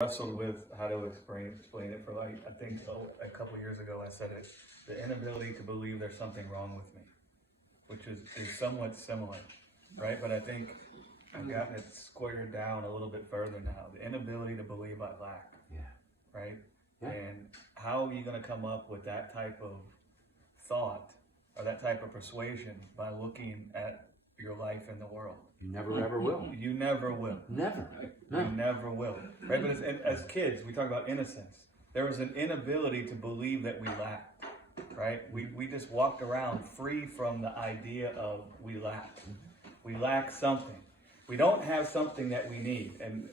Wrestled with how to explain it for I think a couple of years ago I said it, the inability to believe there's something wrong with me, which is somewhat similar, right? But I think I've gotten it squared down a little bit further now. The inability to believe I lack, right? Yeah. And how are you going to come up with that type of thought or that type of persuasion by looking at your life in the world? You never ever will. You never will. Never. No. You never will. Right? But as kids, we talk about innocence. There was an inability to believe that we lacked. Right? We just walked around free from the idea of we lack. We lack something. We don't have something that we need. And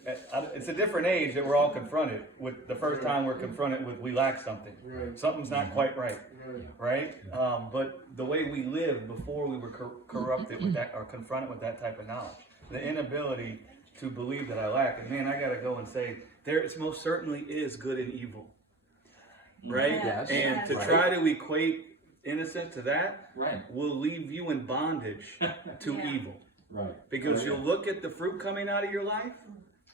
it's a different age that we're all confronted with. The first time we're confronted with we lack something. Something's not quite right. Right? But the way we lived before we were corrupted with that, or confronted with that type of knowledge, the inability to believe that I lack. And man, I got to go and say, there most certainly is good and evil. Right? Yes. And to try to equate innocent to that will leave you in bondage to evil. Right. Because you'll look at the fruit coming out of your life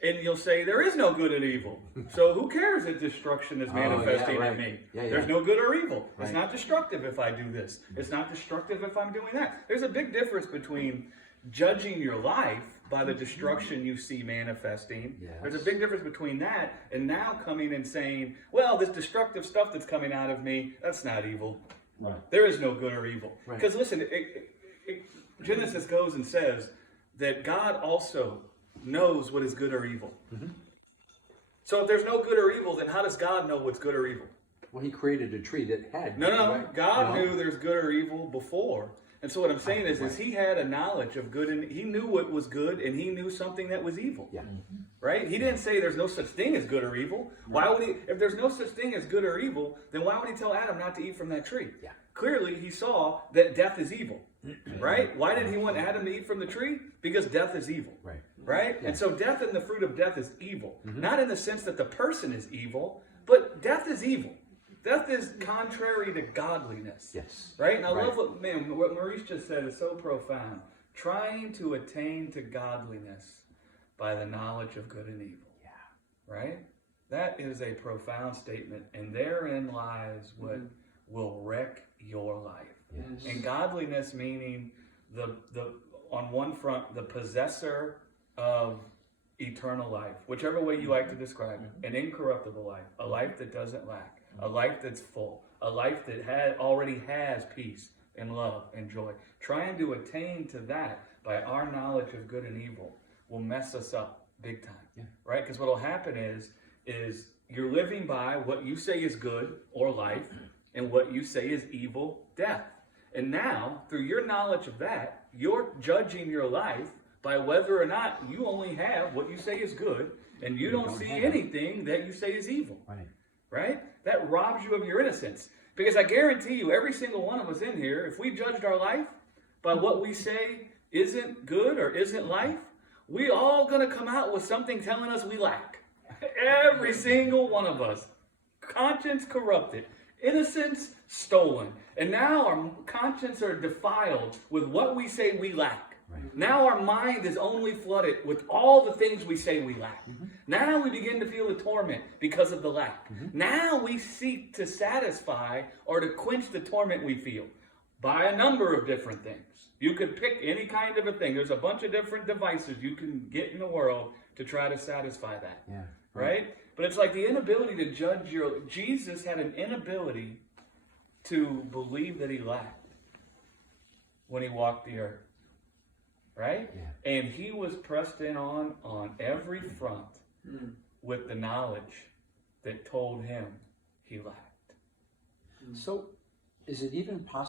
and you'll say, there is no good and evil. So who cares if destruction is manifesting in me? There's no good or evil. It's not destructive if I do this. It's not destructive if I'm doing that. There's a big difference between judging your life by the destruction you see manifesting. There's a big difference between that and now coming and saying, well, this destructive stuff that's coming out of me, that's not evil. There is no good or evil. Because listen, Genesis goes and says that God also knows what is good or evil. So if there's no good or evil, then how does God know what's good or evil? Well, he created a tree that had... No. God knew there's good or evil before. And so what I'm saying is he had a knowledge of good, and he knew what was good, and he knew something that was evil. Right? He didn't say there's no such thing as good or evil. Why would he? If there's no such thing as good or evil, then why would he tell Adam not to eat from that tree? Clearly, he saw that death is evil. Right? Why did he want Adam to eat from the tree? Because death is evil. Right? And so death and the fruit of death is evil. Not in the sense that the person is evil, but death is evil. Death is contrary to godliness. Right? And I love what Maurice just said is so profound. Trying to attain to godliness by the knowledge of good and evil. Right? That is a profound statement. And therein lies what will wreck your life. And godliness meaning the on one front, the possessor of eternal life, whichever way you like to describe it, an incorruptible life, a life that doesn't lack, a life that's full, a life that already has peace and love and joy. Trying to attain to that by our knowledge of good and evil will mess us up big time, right? Because what will happen is you're living by what you say is good or life, and what you say is evil, death. And now, through your knowledge of that, you're judging your life by whether or not you only have what you say is good, and you don't see anything that you say is evil. Right? That robs you of your innocence. Because I guarantee you, every single one of us in here, if we judged our life by what we say isn't good or isn't life, we all going to come out with something telling us we lack. Every single one of us. Conscience corrupted. Innocence stolen. And now our conscience are defiled with what we say we lack. Now our mind is only flooded with all the things we say we lack. Now we begin to feel the torment because of the lack. Now we seek to satisfy or to quench the torment we feel by a number of different things. You could pick any kind of a thing. There's a bunch of different devices you can get in the world to try to satisfy that. Right? But it's like the inability to judge Jesus had an inability to believe that he lacked when he walked the earth. Right? And he was pressed in on every front with the knowledge that told him he lacked. So, is it even possible